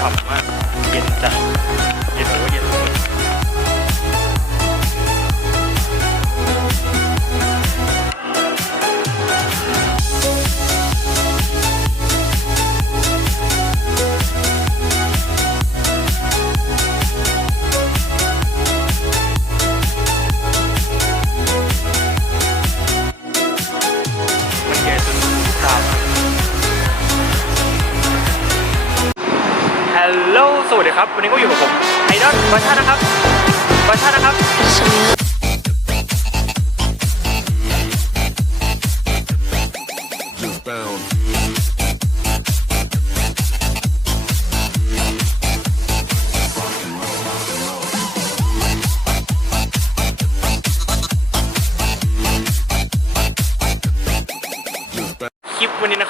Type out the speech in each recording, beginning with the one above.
ฉ่ำมาก เย็นจัด ครับ วันนี้ก็อยู่กับผมไอดอลบัชานะครับบัชานะครับ Just bound.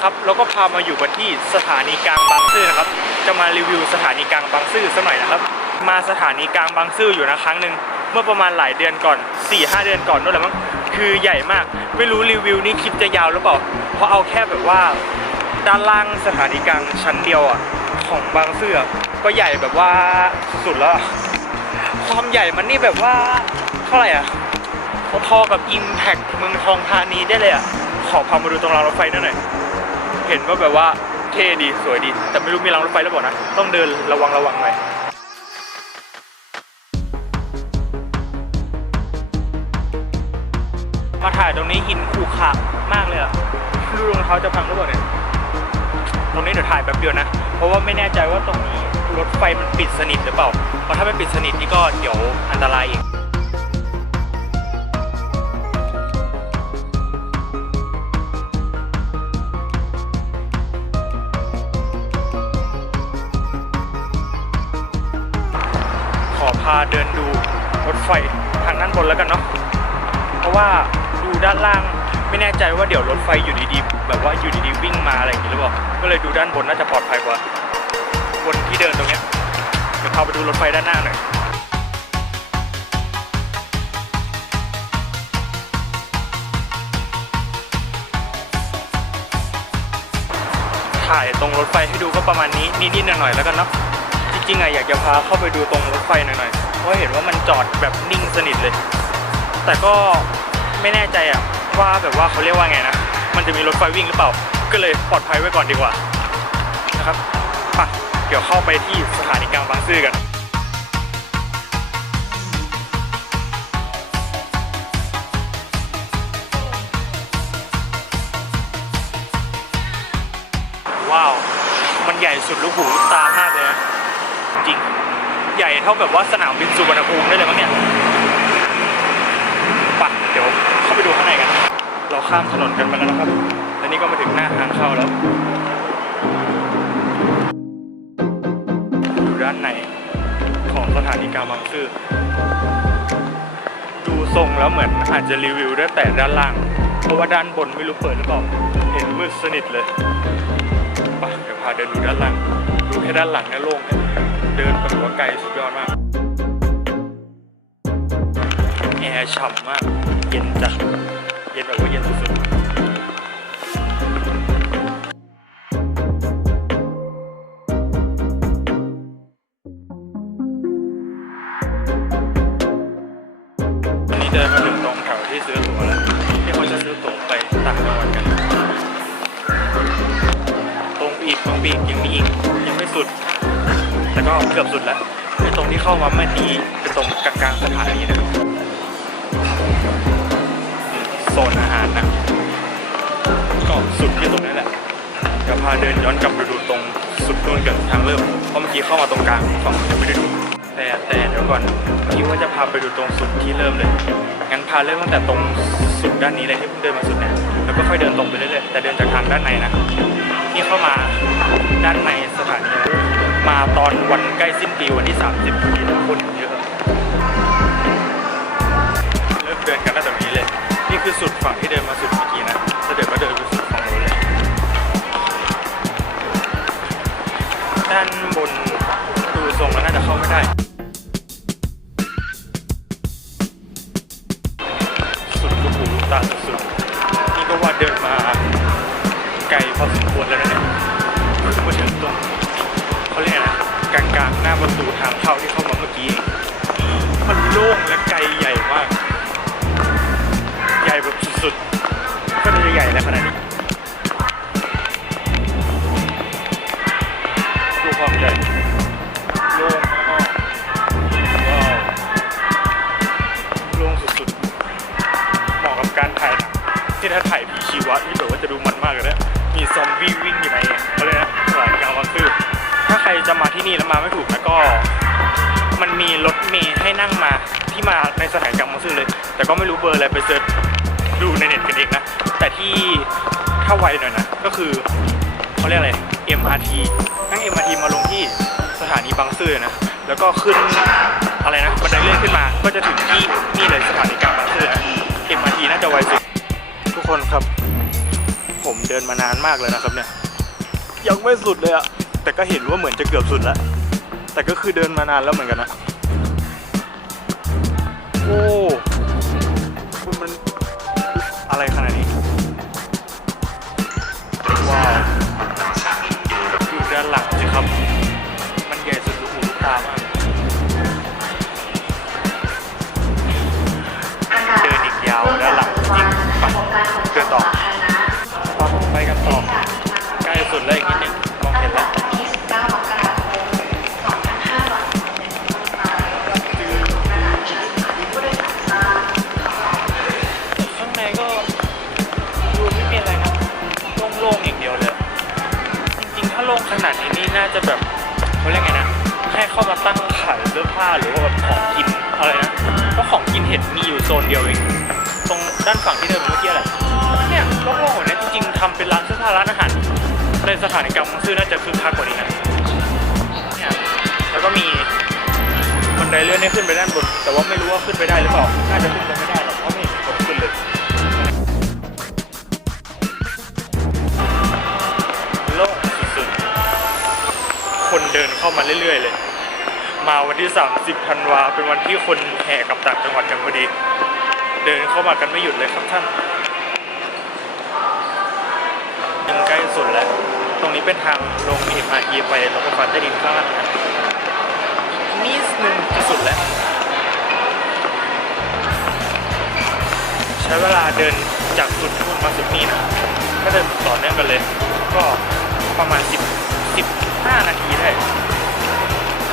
นะครับเราก็พามาอยู่กันที่สถานีกลางบางซื่อนะครับ จะมารีวิวสถานีกลางบางซื่อสักหน่อยนะครับ มาสถานีกลางบางซื่ออยู่นะครั้งหนึ่งเมื่อประมาณหลายเดือนก่อน4-5เดือนก่อนนู่นแหละมั้งคือใหญ่มากไม่รู้รีวิวนี้คลิปจะยาวหรือเปล่าเพราะเอาแค่แบบว่า ด้านล่างสถานีกลางชั้นเดียวอะของบางซื่อก็ใหญ่แบบว่าสุดแล้วอะความใหญ่มันนี่แบบว่าเท่าไหร่อะพอๆกับ Impact เมืองทองธานีได้เลยอะขอพามาดูตรงรางรถไฟนั่นหน่อย เห็นว่าแบบว่าเท่ดีสวยดี แต่ไม่รู้มีรางรถไฟหรือเปล่านะ ต้องเดินระวังระวังหน่อยมาถ่ายตรงนี้หินขรุขระมากเลยอะดูรองเท้าจะพังหรือเปล่าเนี่ย ตรงนี้เดี๋ยวถ่ายแป๊บเดียวนะ เพราะว่าไม่แน่ใจว่าตรงนี้รถไฟมันปิดสนิทหรือเปล่า เพราะถ้าไม่ปิดสนิทนี่ก็เดี๋ยวอันตรายอีก พาเดินดูรถไฟทางด้านบนแล้วกันเนาะเพราะว่าดูด้านล่างไม่แน่ใจว่าเดี๋ยวรถไฟอยู่ดีๆแบบว่าอยู่ดีๆวิ่งมาอะไรอย่างนี้หรือเปล่าก็เลยดูด้านบนน่าจะปลอดภัยกว่าบนที่เดินตรงเนี้ยเดี๋ยวพาไปดูรถไฟด้านหน้าหน่อยถ่ายตรงรถไฟให้ดูก็ประมาณนี้นิดๆหน่อยๆแล้วกันเนาะ จริงๆอะอยากจะพาเข้าไปดูตรงรถไฟหน่อยๆเพราะเห็นว่ามันจอดแบบนิ่งสนิทเลย แต่ก็ไม่แน่ใจอะว่าแบบว่าเขาเรียกว่าไงนะ มันจะมีรถไฟวิ่งหรือเปล่า ก็เลยปลอดภัยไว้ก่อนดีกว่านะครับไปเดี๋ยวเข้าไปที่สถานีกลางบางซื่อกันว้าว มันใหญ่สุดลูกหูลูกตามากเลยนะ จริง ใหญ่เท่าแบบว่าสนามบินสุวรรณภูมิได้เลยมั้งเนี่ยปะเดี๋ยวเข้าไปดูข้างในกัน เราข้ามถนนกันมาแล้วนะครับ และนี่ก็มาถึงหน้าทางเข้าแล้วอยู่ด้านในของสถานีกลางบางซื่อดูทรงแล้วเหมือนอาจจะรีวิวได้แต่ด้านล่าง เพราะว่าด้านบนไม่รู้เปิดหรือเปล่า เห็นมืดสนิทเลยไปเดี๋ยวพาเดินดูด้านหลังดูแค่ด้านหลังนี่โล่งเนี่ เดินแบบว่าไกลสุดยอดมาก แอร์ฉ่ำมาก เย็นจัด เย็นแบบว่าเย็นสุดๆอันนี้เดินมาถึงตรงแถวที่ซื้อตั๋วแล้วที่เขาจะซื้อตั๋วไปต่างจังหวัดกัน ตรงไปอีกตรงไปอีกยังมีอีกยังไม่สุด แต่ก็เกือบสุดแล้วไอ้ตรงที่เข้ามาเมื่อกี้เป็นตรงกลางๆสถานีนะครับโซนอาหารนะก็สุดที่ตรงนี้แหละเดี๋ยวพาเดินย้อนกลับไปดูตรงสุดนู่นกันทางเริ่มเพราะเมื่อกี้เข้ามาตรงกลางฝั่งยังไม่ได้ดูแต่แต่เดี๋ยวก่อนเมื่อกี้ว่าจะพาไปดูตรงสุดที่เริ่มเลยงั้นพาเริ่มตั้งแต่ตรงสุดด้านนี้เลยที่เพิ่งเดินมาสุดเนี่ยแล้วก็ค่อยเดินตรงไปเรื่อยๆแต่เดินจากทางด้านในนะที่เข้ามาด้านในสถานี มาตอนวันใกล้สิ้นปีวันที่ 30พอดีคนเยอะเริ่มเดินกันตั้งแต่นี้เลย นี่คือสุดฝั่งที่เดินมาสุดเมื่อกี้นะแล้วเดี๋ยวก็เดินไปสุดฝั่งนู้นเลยด้านบนดูทรงแล้วน่าจะเข้าไม่ได้ ประตูทางเข้าที่เข้ามาเมื่อกี้ มันโล่งและไกลใหญ่มาก ใหญ่แบบสุดๆ ก็จะใหญ่แล้วขนาดนี้ ดูความใหญ่ โล่งมากๆว้าวโล่งสุดๆ เหมาะกับการถ่ายหนังที่ถ้าถ่ายผีชีวะนี่แบบว่าจะดูมันมากเลยนะมีซอมบี้วิ่งอยู่ในเขาเลยนะสถานกลางบางซื่อถ้าใครจะมาที่นี่แล้วมาไม่ถูก มันมีรถเมย์ให้นั่งมาที่มาในสถานกลางบางซื่อเลย แต่ก็ไม่รู้เบอร์อะไรไปเซิร์ชดูในเน็ตกันเองนะ แต่ที่ถ้าไวหน่อยนะ ก็คือเขาเรียกอะไร MRT นั่ง MRT มาลงที่สถานีบางซื่อนะ แล้วก็ขึ้นอะไรนะบันไดเลื่อนขึ้นมาก็จะถึงที่นี่เลยสถานีกลางบางซื่อนะ MRT น่าจะไวสุดทุกคนครับ ผมเดินมานานมากเลยนะครับเนี่ยยังไม่สุดเลยอะแต่ก็เห็นว่าเหมือนจะเกือบสุดแล้ว แต่ก็คือเดินมานานแล้วเหมือนกันนะ โอ้คุณมันอะไรขนาดนี้ ว้าวดูด้านหลังสิครับ มันใหญ่สุดลูกหูลูกตามากเดินอีกยาวด้านหลังจริงไปเดินต่อไปกันต่อใกล้สุดแล้วอีก ผ้าหรือว่าแบบของกินอะไรนะเพราะของกินเห็นมีอยู่โซนเดียวเองตรงด้านฝั่งที่เดินเมื่อกี้แหละเนี่ยโล่งๆแบบนี้จริงๆทำเป็นร้านเสื้อผ้าร้านอาหารในสถานีกลางบางซื่อน่าจะคึกคักกว่านี้นะเนี่ยแล้วก็มีบันไดเลื่อนให้ขึ้นไปด้านบน แต่ว่าไม่รู้ว่าขึ้นไปได้หรือเปล่าน่าจะขึ้นไปไม่ได้หรอกเพราะไม่เห็นคนขึ้นเลยโล่งสุดๆคนเดินเข้ามาเรื่อยๆเลย มาวันที่ 30 ธันวา เป็นวันที่คนแห่กลับต่างจังหวัดกันพอดี เดินเข้ามากันไม่หยุดเลยครับท่านยังใกล้สุดแล้ว ตรงนี้เป็นทางลงมีมาอีไปรถไฟฟ้าใต้ดินข้างล่างนะนิดนึงจะสุดแล้ว ใช้เวลาเดินจากสุดนู่นมาสุดนี่นะก็เดินต่อเนื่องกันเลย ก็ประมาณ 10 15 นาทีได้ถ้า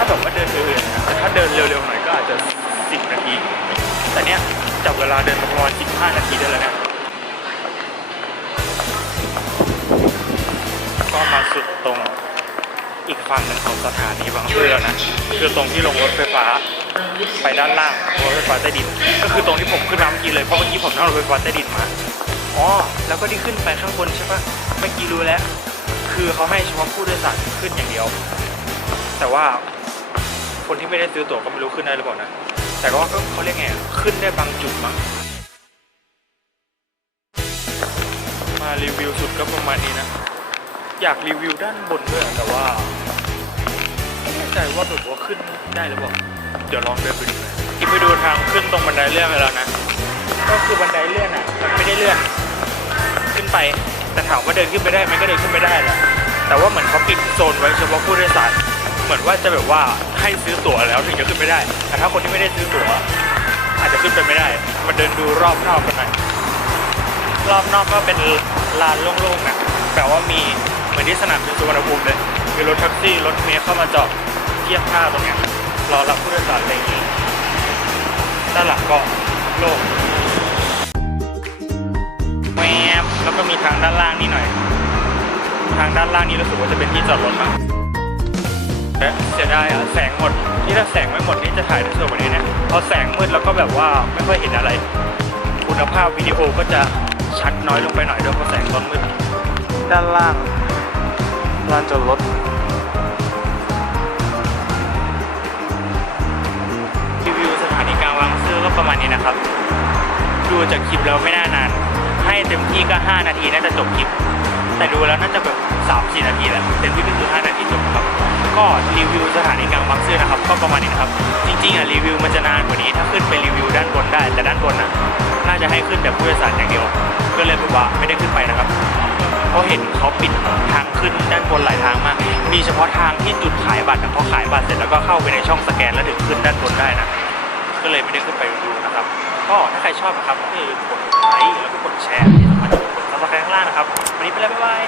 แบบว่าเดินเรื่อยๆนะแต่ถ้าเดินเร็วๆหน่อยก็อาจจะ 10 นาที แต่เนี้ยจับเวลาเดินประมาณ15 นาทีได้แล้วนะก็มาสุดตรงอีกฝั่งหนึ่งของสถานีบางซื่อแล้วนะ คือตรงที่ลงรถไฟฟ้าไปด้านล่างรถไฟฟ้าใต้ดิน ก็คือตรงที่ผมขึ้นมาเมื่อกี้เลยเพราะเมื่อกี้ผมนั่งรถไฟฟ้าใต้ดินมาอ๋อแล้วก็ที่ขึ้นไปข้างบนใช่ปะเมื่อกี้รู้แล้ว คือเขาให้เฉพาะผู้โดยสารขึ้นอย่างเดียว แต่ว่า คนที่ไม่ได้ซื้อตั๋วก็ไม่รู้ขึ้นได้หรือเปล่านะ แต่ก็ว่าเขาเรียกไงขึ้นได้บางจุดมั้งมารีวิวสุดก็ประมาณนี้นะ อยากรีวิวด้านบนด้วยแต่ว่าไม่แน่ใจว่าแบบว่าขึ้นได้หรือเปล่าเดี๋ยวลองเดินไปดูนะที่ไปดูทางขึ้นตรงบันไดเลื่อนไปแล้วนะ ก็คือบันไดเลื่อนอะมันไม่ได้เลื่อน ขึ้นไปแต่ถามว่าเดินขึ้นไปได้ไหมก็เดินขึ้นไปได้แหละแต่ว่าเหมือนเขาปิดโซนไว้เฉพาะผู้โดยสาร เหมือนว่าจะแบบว่าให้ซื้อตั๋วแล้วถึงจะขึ้นไปได้ แต่ถ้าคนที่ไม่ได้ซื้อตั๋ว อาจจะขึ้นไปไม่ได้ มาเดินดูรอบนอกกันหน่อยรอบนอกก็เป็นลานโล่งๆนะแต่ว่ามีเหมือนที่สนามบินสุวรรณภูมิเลยมีรถแท็กซี่รถเมล์เข้ามาจอดเทียบท่าตรงเนี้ยรอรับผู้โดยสารอะไรอย่างงี้ด้านหลังก็โล่งแวบแล้วก็มีทางด้านล่างนี่หน่อย ทางด้านล่างนี้รู้สึกว่าจะเป็นที่จอดรถมั้ง แต่เสียดายอะแสงหมดที่ถ้าแสงไม่หมดนี่จะถ่ายได้สวยกว่านี้นะพอแสงมืดแล้วก็แบบว่าไม่ค่อยเห็นอะไร คุณภาพวิดีโอก็จะชัดน้อยลงไปหน่อยด้วยเพราะแสงตอนมืดด้านล่างลานจอดรถรีวิวสถานีกลางบางซื่อก็ประมาณนี้นะครับ ดูจากคลิปแล้วไม่น่านาน ให้เต็มที่ก็ 5 นาทีน่าจะจบคลิป แต่ดูแล้วน่าจะแบบ3-4นาทีแหละเต็มที่ก็คือ 5 นาทีจบครับ ก็รีวิวสถานีกลางบางซื่อนะครับ ก็ประมาณนี้นะครับ จริงๆอะรีวิวมันจะนานกว่านี้ถ้าขึ้นไปรีวิวด้านบนได้ แต่ด้านบนน่ะน่าจะให้ขึ้นแต่ผู้โดยสารอย่างเดียว ก็เลยแบบว่าไม่ได้ขึ้นไปนะครับเพราะเห็นเขาปิดทางขึ้นด้านบนหลายทางมาก มีเฉพาะทางที่จุดขายบัตรอะพอขายบัตรเสร็จแล้วก็เข้าไปในช่องสแกนแล้วถึงขึ้นด้านบนได้นะ ก็เลยไม่ได้ขึ้นไปดูนะครับ ก็ถ้าใครชอบนะครับก็คือกดไลค์แล้วก็กดแชร์ที่สำคัญกดซับสไครต์ข้างล่างนะครับ วันนี้ไปแล้วบ๊ายบาย